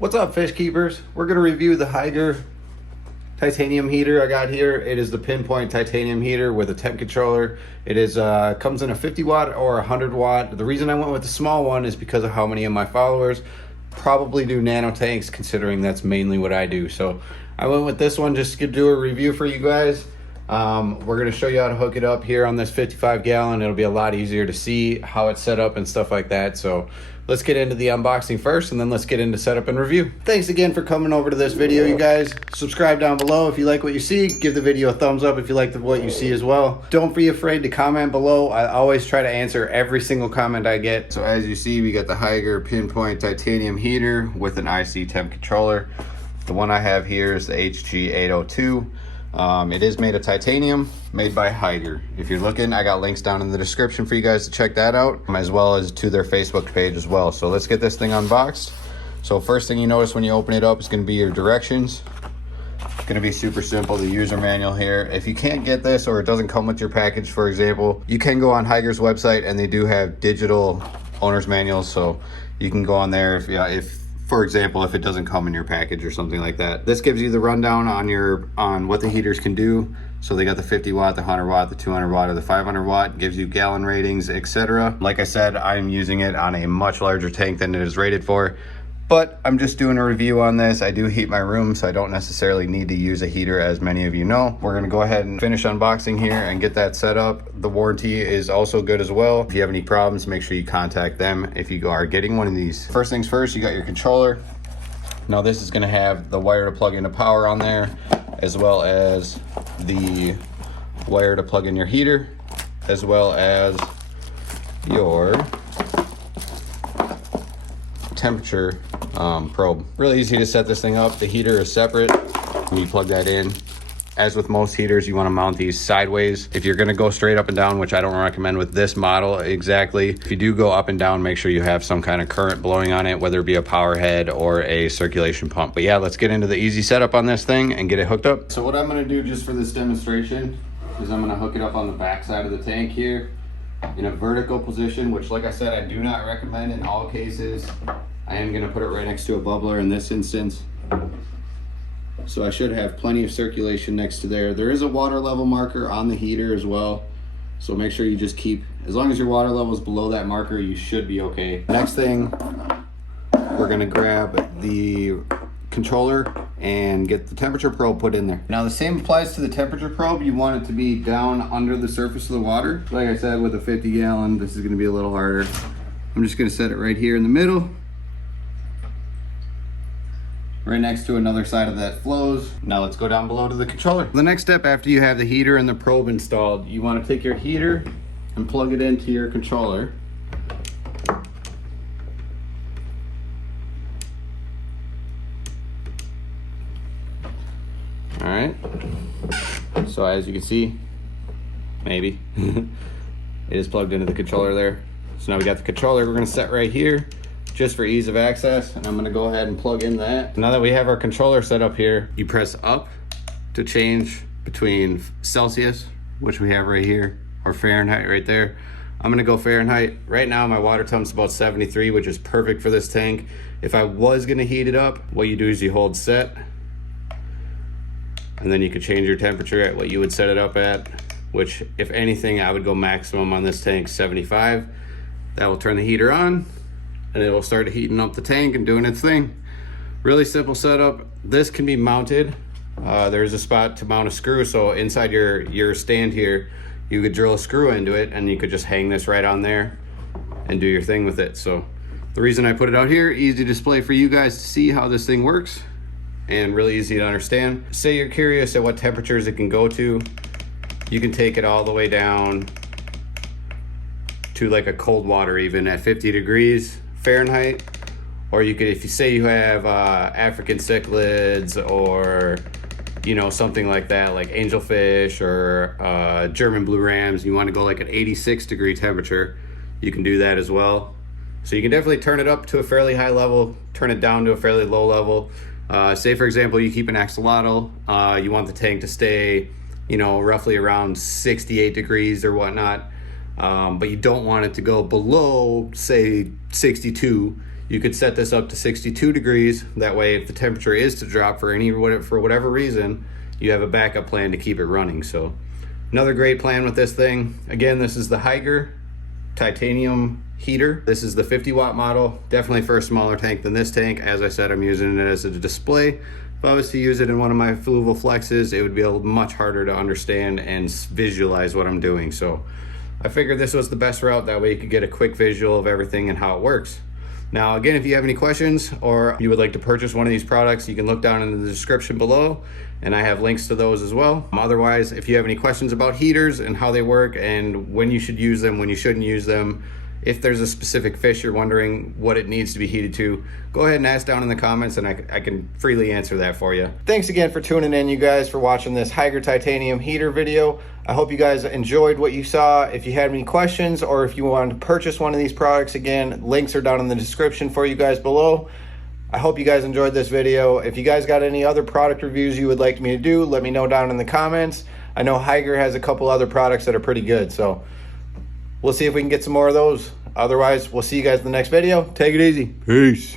What's up, fish keepers? We're going to review the Hygger titanium heater I got here. It is the pinpoint titanium heater with a temp controller. It is comes in a 50 watt or 100 watt. The reason I went with the small one is because of how many of my followers probably do nano tanks, considering that's mainly what I do. So I went with this one just to do a review for you guys. We're going to show you how to hook it up here on this 55 gallon. It'll be a lot easier to see how it's set up and stuff like that. So let's get into the unboxing first, and then let's get into setup and review. Thanks again for coming over to this video, you guys. Subscribe down below if you like what you see. Give the video a thumbs up if you like what you see as well. Don't be afraid to comment below. I always try to answer every single comment I get. So as you see, we got the Hygger pinpoint titanium heater with an IC Temp Controller. The one I have here is the HG802. It is made of titanium, made by Hygger. If you're looking, I got links down in the description for you guys to check that out, as well as to their Facebook page as well. So let's get this thing unboxed. So first thing you notice when you open it up is going to be your directions. It's going to be super simple, the user manual here. If you can't get this, or it doesn't come with your package, for example, you can go on Hygger's website and they do have digital owner's manuals. So you can go on there if for example, if it doesn't come in your package or something like that. This gives you the rundown on what the heaters can do. So they got the 50 watt, the 100 watt, the 200 watt, or the 500 watt, gives you gallon ratings, etc. Like I said, I'm using it on a much larger tank than it is rated for, but I'm just doing a review on this. I do heat my room, so I don't necessarily need to use a heater, as many of you know. We're gonna go ahead and finish unboxing here and get that set up. The warranty is also good as well. If you have any problems, make sure you contact them if you are getting one of these. First things first, you got your controller. Now this is gonna have the wire to plug into power on there, as well as the wire to plug in your heater, as well as your temperature probe. Really easy to set this thing up. The heater is separate when you plug that in. As with most heaters, you want to mount these sideways. If you're going to go straight up and down, which I don't recommend with this model exactly, if you do go up and down, make sure you have some kind of current blowing on it, whether it be a power head or a circulation pump. But yeah, let's get into the easy setup on this thing and get it hooked up. So what I'm going to do just for this demonstration is I'm going to hook it up on the back side of the tank here in a vertical position, which, like I said, I do not recommend in all cases. I am going to put it right next to a bubbler in this instance. So I should have plenty of circulation next to there. There is a water level marker on the heater as well. So make sure you just keep, as long as your water level is below that marker, you should be okay. Next thing, we're going to grab the controller and get the temperature probe put in there. Now the same applies to the temperature probe. You want it to be down under the surface of the water. Like I said, with a 50 gallon, this is going to be a little harder. I'm just going to set it right here in the middle, right next to another side of that flows. Now let's go down below to the controller. The next step after you have the heater and the probe installed, you want to take your heater and plug it into your controller. All right, so as you can see, maybe, it is plugged into the controller there. So now we got the controller we're gonna set right here, just for ease of access, and I'm gonna go ahead and plug in that. Now that we have our controller set up here, you press up to change between Celsius, which we have right here, or Fahrenheit right there. I'm gonna go Fahrenheit. Right now my water temp's about 73, which is perfect for this tank. If I was gonna heat it up, what you do is you hold set, and then you could change your temperature at what you would set it up at, which, if anything, I would go maximum on this tank 75. That will turn the heater on, and it will start heating up the tank and doing its thing. Really simple setup. This can be mounted. There's a spot to mount a screw, so inside your stand here, you could drill a screw into it, and you could just hang this right on there and do your thing with it. So the reason I put it out here, easy display for you guys to see how this thing works, and really easy to understand. Say you're curious at what temperatures it can go to, you can take it all the way down to like a cold water, even at 50 degrees Fahrenheit. Or you could, if you say you have African cichlids, or you know, something like that, like angelfish or German blue rams, you want to go like an 86 degree temperature, you can do that as well. So you can definitely turn it up to a fairly high level, turn it down to a fairly low level. Say for example, you keep an axolotl, you want the tank to stay, you know, roughly around 68 degrees or whatnot, but you don't want it to go below, say, 62. You could set this up to 62 degrees. That way, if the temperature is to drop for whatever reason, you have a backup plan to keep it running. So another great plan with this thing. Again, this is the Hygger titanium heater. This is the 50 watt model, definitely for a smaller tank than this tank. As I said, I'm using it as a display. If I was to use it in one of my fluval flexes, it would be much harder to understand and visualize what I'm doing. So I figured this was the best route. That way you could get a quick visual of everything and how it works. Now, again, if you have any questions or you would like to purchase one of these products, you can look down in the description below, and I have links to those as well. Otherwise, if you have any questions about heaters and how they work and when you should use them, when you shouldn't use them, if there's a specific fish you're wondering what it needs to be heated to, go ahead and ask down in the comments, and I can freely answer that for you. Thanks again for tuning in, you guys, for watching this Hygger titanium heater video. I hope you guys enjoyed what you saw. If you had any questions or if you wanted to purchase one of these products, again, links are down in the description for you guys below. I hope you guys enjoyed this video. If you guys got any other product reviews you would like me to do, let me know down in the comments. I know Hygger has a couple other products that are pretty good, so we'll see if we can get some more of those. Otherwise, we'll see you guys in the next video. Take it easy. Peace.